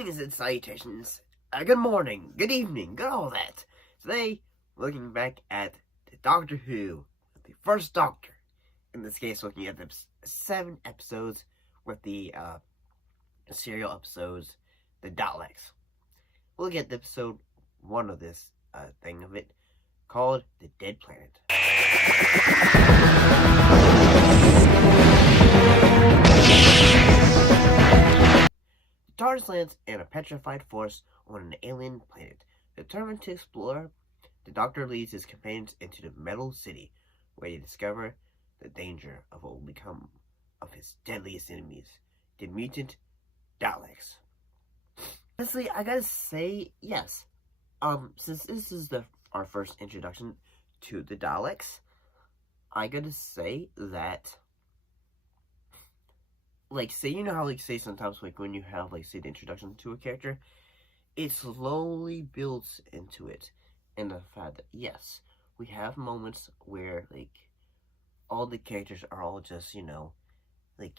Greetings and salutations. Good morning, good evening, good all that. Today, looking back at the Doctor Who, the first Doctor. In this case, looking at the 7 episodes with the serial episodes, the Daleks. We'll look at the episode 1 of this thing of it, called The Dead Planet. TARDIS lands in a petrified forest on an alien planet. Determined to explore, the Doctor leads his companions into the Metal City, where they discover the danger of what will become of his deadliest enemies, the mutant Daleks. Honestly, I gotta say, yes. Since this is our first introduction to the Daleks, I gotta say that, say, you know how, say, sometimes, when you have, say, the introduction to a character, it slowly builds into it. And the fact that, yes, we have moments where, all the characters are all just,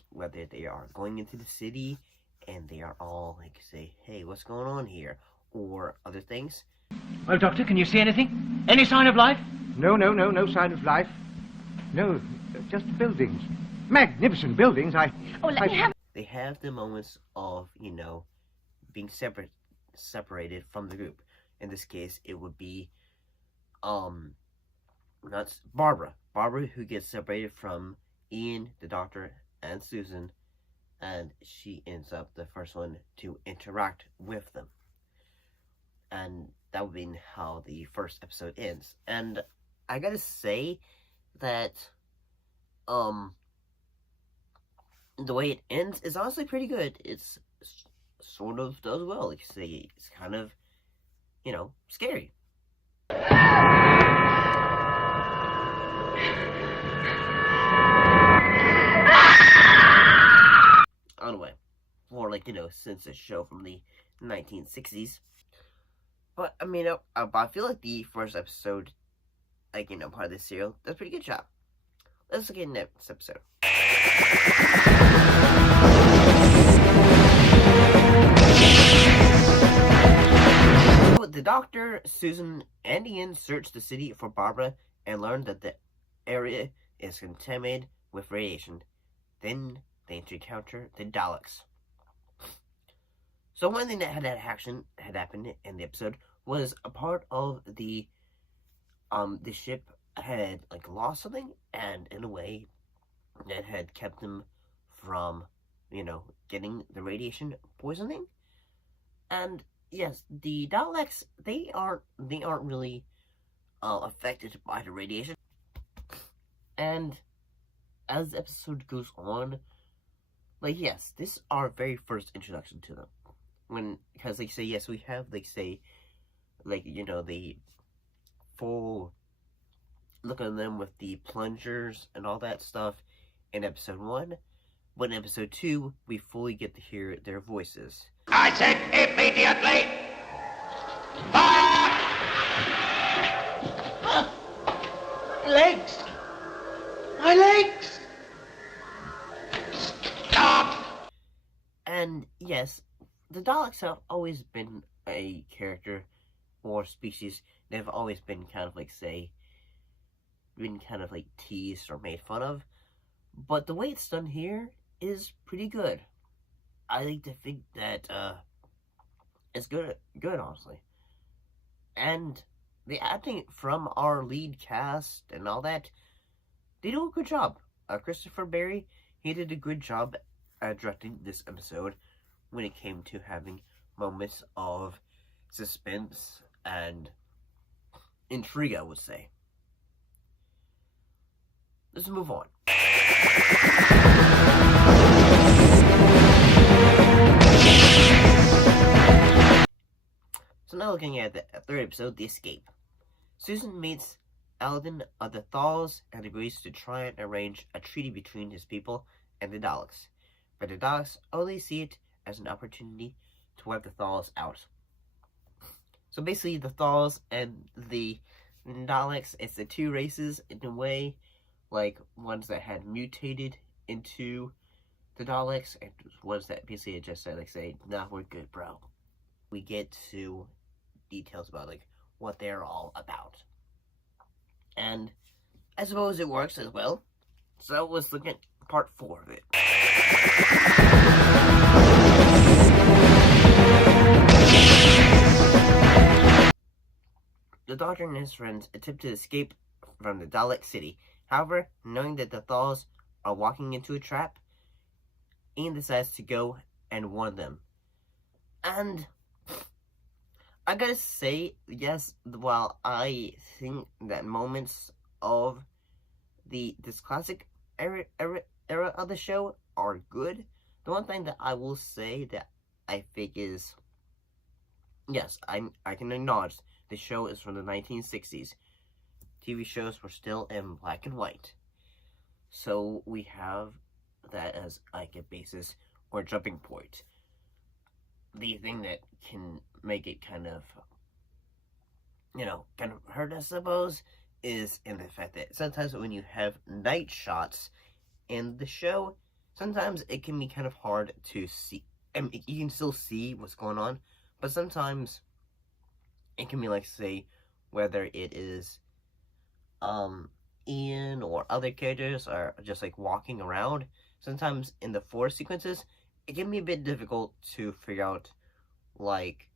whether they are going into the city, and they are all, say, hey, what's going on here? Or other things. Well, Doctor, can you see anything? Any sign of life? No sign of life. No, just buildings. Magnificent buildings. They have the moments of, being separated from the group. In this case, it would be, that's Barbara. Barbara, who gets separated from Ian, the Doctor, and Susan, and she ends up the first one to interact with them. And that would be how the first episode ends. And I gotta say that, the way it ends is honestly pretty good. It's sort of does well. Say, it's kind of, scary. Anyway, for since a show from the 1960s. But I mean, I feel like the first episode, part of this serial, does a pretty good job. Let's look at the next episode. The Doctor, Susan, and Ian search the city for Barbara and learn that the area is contaminated with radiation. Then they encounter the Daleks. So one thing that had happened in the episode was a part of the ship had lost something, and in a way that had kept them from getting the radiation poisoning. And yes, the Daleks, they aren't really affected by the radiation. And as the episode goes on, yes, this is our very first introduction to them. Because they say, yes, we have, the full look at them with the plungers and all that stuff in episode 1. But in episode 2, we fully get to hear their voices. I said immediately! Fire! Legs! My legs! Stop! And yes, the Daleks have always been a character or species. They've always been teased or made fun of. But the way it's done here is pretty good. I like to think that it's good honestly. And the acting from our lead cast and all that, they do a good job. Christopher Barry, he did a good job at directing this episode when it came to having moments of suspense and intrigue, I would say. Let's move on. So now looking at the third episode, The Escape. Susan meets Aladdin of the Thalls and agrees to try and arrange a treaty between his people and the Daleks. But the Daleks only see it as an opportunity to wipe the Thalls out. So basically, the Thalls and the Daleks, it's the two races in a way, ones that had mutated into the Daleks, and ones that basically just said, nah, we're good, bro. we get to details about like what they're all about. And I suppose it works as well. So let's look at part 4 of it. The Doctor and his friends attempt to escape from the Dalek city. However, knowing that the Thals are walking into a trap, Ian decides to go and warn them. And I gotta say, yes, while I think that moments of this classic era of the show are good, the one thing that I will say that I think is, yes, I can acknowledge the show is from the 1960s. TV shows were still in black and white. So we have that as like a basis or jumping point. The thing that can make it kind of hurt, I suppose, is in the fact that sometimes when you have night shots in the show, sometimes it can be kind of hard to see. I mean, you can still see what's going on, but sometimes it can be like, say, whether it is Ian or other characters are just like walking around. Sometimes in the forest sequences, it can be a bit difficult to figure out like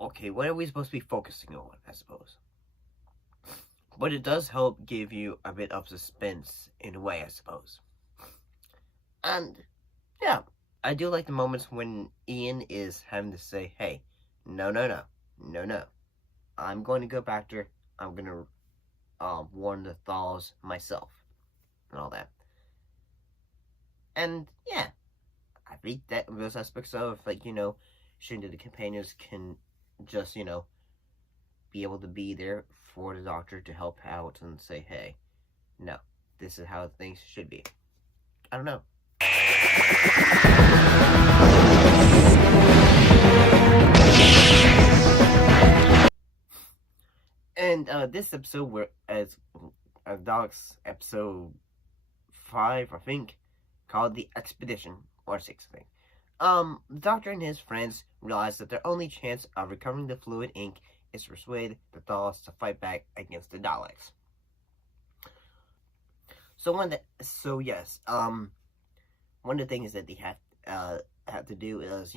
okay, what are we supposed to be focusing on, I suppose. But it does help give you a bit of suspense in a way, I suppose. And yeah, I do like the moments when Ian is having to say, hey, no, I'm going to go back there. I'm going to warn the Thals myself and all that. And yeah, I think that those aspects of showing that the companions can just be able to be there for the Doctor to help out and say, hey, no, this is how things should be. I don't know. And this episode, as Dalek's episode 5, I think, called The Expedition, or 6, I think. The Doctor and his friends realize that their only chance of recovering the fluid ink is to persuade the Thals to fight back against the Daleks. One of the things that they have to do is,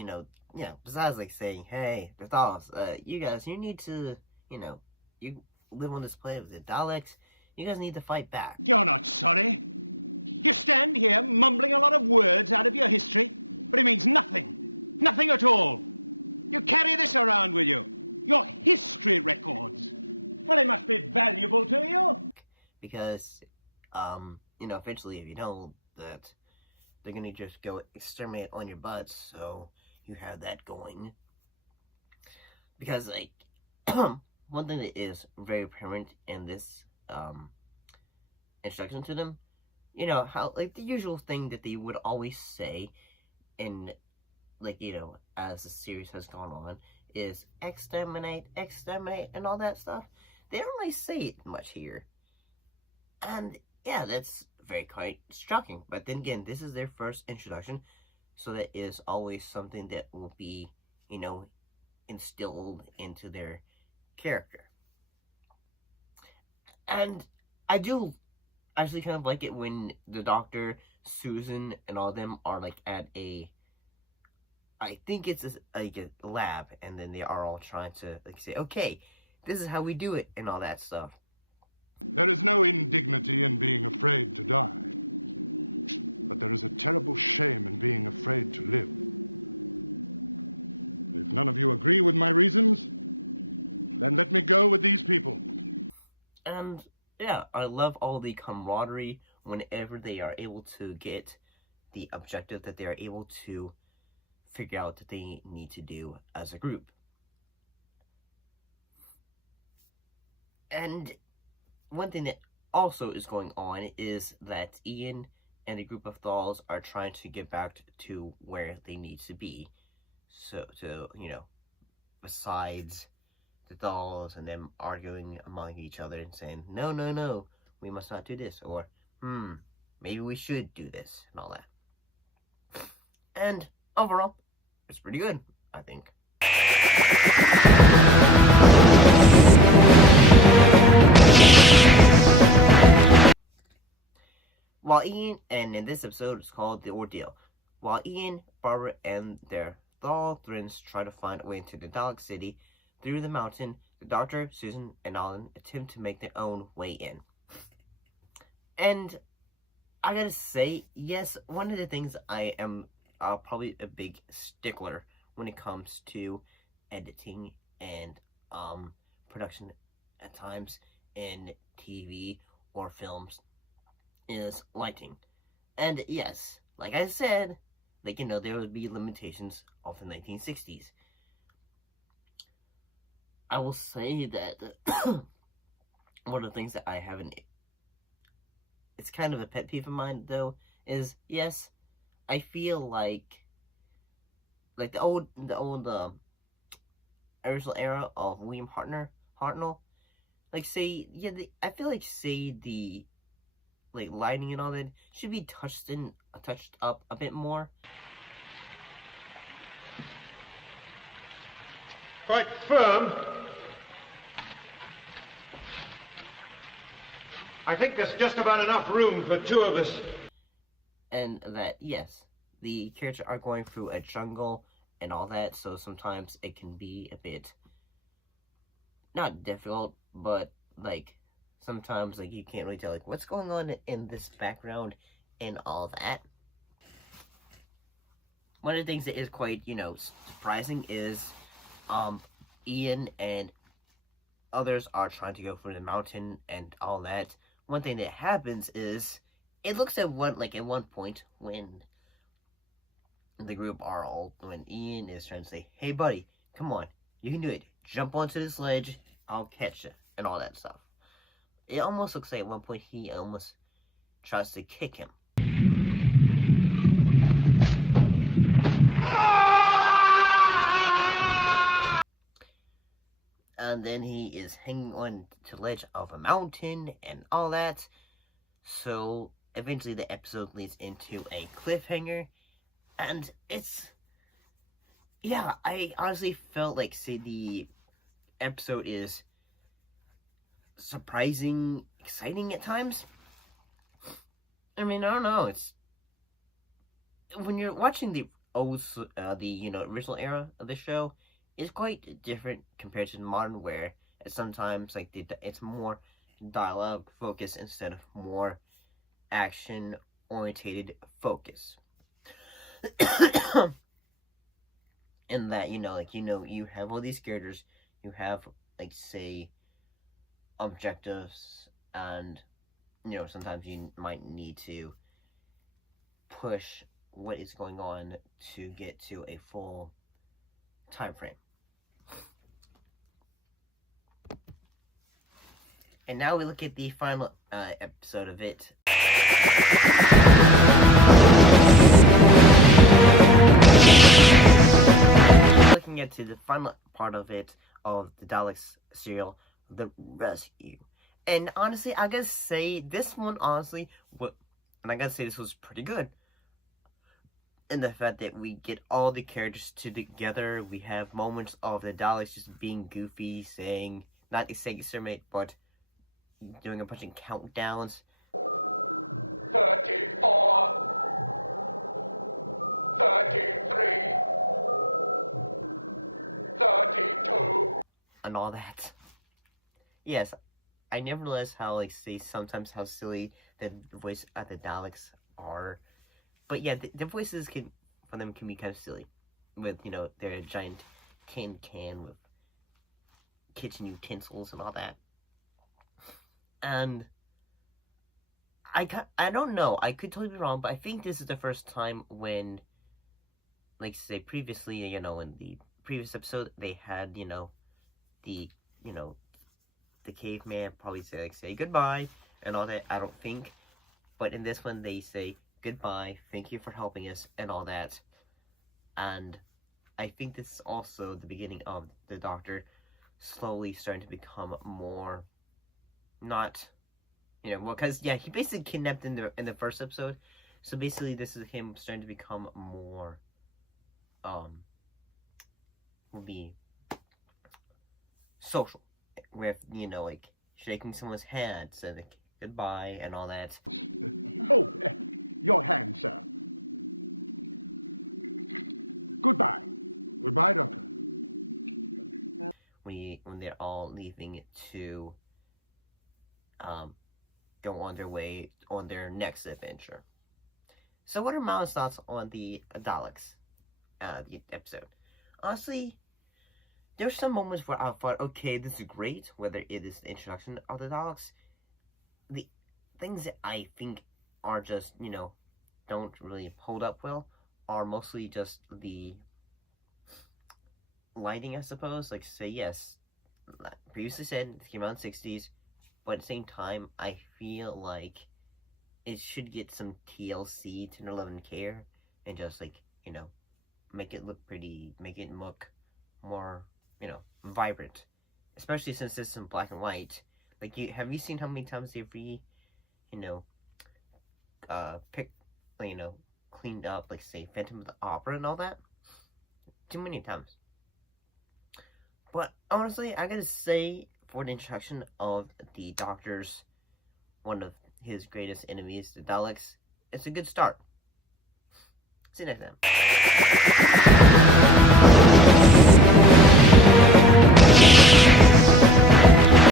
besides like saying, hey, the Thals, you guys, you need to, you live on this planet with the Daleks, you guys need to fight back. Because, eventually if you don't, that they're gonna just go exterminate on your butts, so you have that going. Because, like, one thing that is very apparent in this, instruction to them, how, like, the usual thing that they would always say in, like, as the series has gone on, is exterminate, and all that stuff. They don't really say it much here. And yeah, that's very quite shocking. But then again, this is their first introduction, so that is always something that will be, instilled into their character. And I do actually kind of like it when the Doctor, Susan, and all of them are like at I think it's like a lab, and then they are all trying to like say, okay, this is how we do it, and all that stuff. And yeah, I love all the camaraderie whenever they are able to get the objective that they are able to figure out that they need to do as a group. And one thing that also is going on is that Ian and a group of Thals are trying to get back to where they need to be. So, besides the Thals and them arguing among each other and saying, no, we must not do this, or, maybe we should do this, and all that. And overall, it's pretty good, I think. While Ian, and in this episode, it's called The Ordeal. While Ian, Barbara, and their Thal friends try to find a way into the Dalek City through the mountain, the Doctor, Susan, and Alan attempt to make their own way in. And I gotta say, yes, one of the things I am probably a big stickler when it comes to editing and production at times in TV or films is lighting. And yes, like I said, like, there would be limitations of the 1960s. I will say that one of the things that I haven't, it's kind of a pet peeve of mine though, is yes, I feel like the old original era of William Hartnell, like I feel like the like lighting and all that should be touched up a bit more. Quite firm. I think there's just about enough room for two of us. And that, yes, the characters are going through a jungle and all that, so sometimes it can be a bit, not difficult, but like sometimes like you can't really tell like what's going on in this background and all that. One of the things that is quite, surprising is Ian and others are trying to go through the mountain and all that. One thing that happens is it looks at one point when the group are all, when Ian is trying to say, "Hey buddy, come on, you can do it. Jump onto this ledge, I'll catch you," and all that stuff. It almost looks like at one point he almost tries to kick him. And then he is hanging on to the ledge of a mountain and all that. So eventually the episode leads into a cliffhanger. And it's, yeah, I honestly felt like, the episode is surprising, exciting at times. I mean, I don't know, it's, when you're watching the original era of the show, it's quite different compared to the modern, where it's sometimes like it's more dialogue focused instead of more action orientated focus. In that, you have all these characters, you have say objectives, and sometimes you might need to push what is going on to get to a full time frame. And now we look at the final episode of it. Looking at the final part of it, of the Daleks serial, The Rescue. And honestly, I gotta say, this one honestly, and I gotta say this was pretty good. And the fact that we get all the characters together, we have moments of the Daleks just being goofy, saying, not saying exterminate, but doing a bunch of countdowns. And all that. Yes, I never realized how, sometimes how silly the voice of the Daleks are. But yeah, the voices for them can be kind of silly. With, their giant tin can with kitchen utensils and all that. And I don't know, I could totally be wrong, but I think this is the first time when, say previously, in the previous episode, they had, the caveman probably say goodbye and all that, I don't think. But in this one, they say goodbye, thank you for helping us, and all that. And I think this is also the beginning of the Doctor slowly starting to become more, not, because, yeah, he basically kidnapped in the first episode. So basically, this is him starting to become more, will be social, with, like, shaking someone's hand, saying goodbye, and all that. When they're all leaving to go on their way on their next adventure. So, what are Miles' thoughts on the Daleks? The episode. Honestly, there's some moments where I thought, okay, this is great. Whether it is the introduction of the Daleks, the things that I think are just don't really hold up well are mostly just the lighting, I suppose. Like, say, yes, previously said it came out in the 60s, but at the same time, I feel like it should get some TLC, 1011 care, and just, like, make it look pretty, make it look more, vibrant. Especially since it's in black and white. Like, have you seen how many times they've cleaned up, like, say, Phantom of the Opera and all that? Too many times. But honestly, I gotta say, for the introduction of the Doctor's, one of his greatest enemies, the Daleks, it's a good start. See you next time.